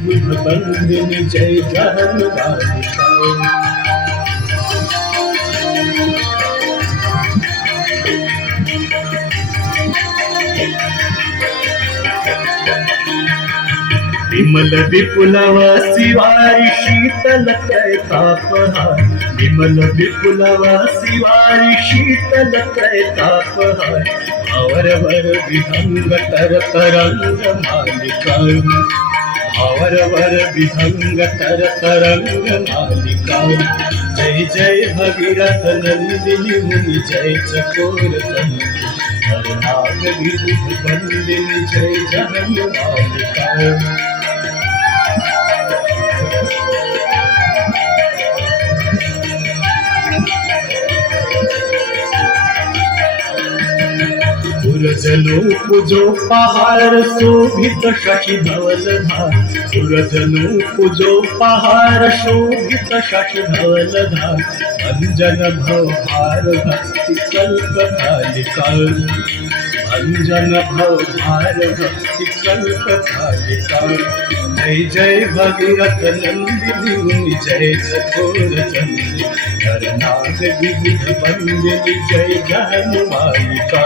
बंदिनी जय जहनुमालिका। विमल विपुलव शिवारि शीतल त्रैतापहार। विमल विपुलव शिवारि शीतल त्रैतापहार। अवरवर विहंग तर तरंग मालिका। अवरवर विहंग तर तरंग मालिका। जय जय भगीरथ नंदिनी मुनि जय चकोर नंदिनी। नाग विबुध बंदिनी जय जहनुमालिका। पुरजनो पूजो पहाड़ शोभित शशि धवलधार। पुरजनो पूजो पहाड़ शोभित शशि धवलधार। अंजन भवभार भक्ति कल्पतालिका। अंजन भवभार भक्ति कल्पतालिका। जय जय भगीरथ नंदिनी मुनि जय चकोर चंदिनी। नाग विबुध बंदिनी जय जहनुमालिका।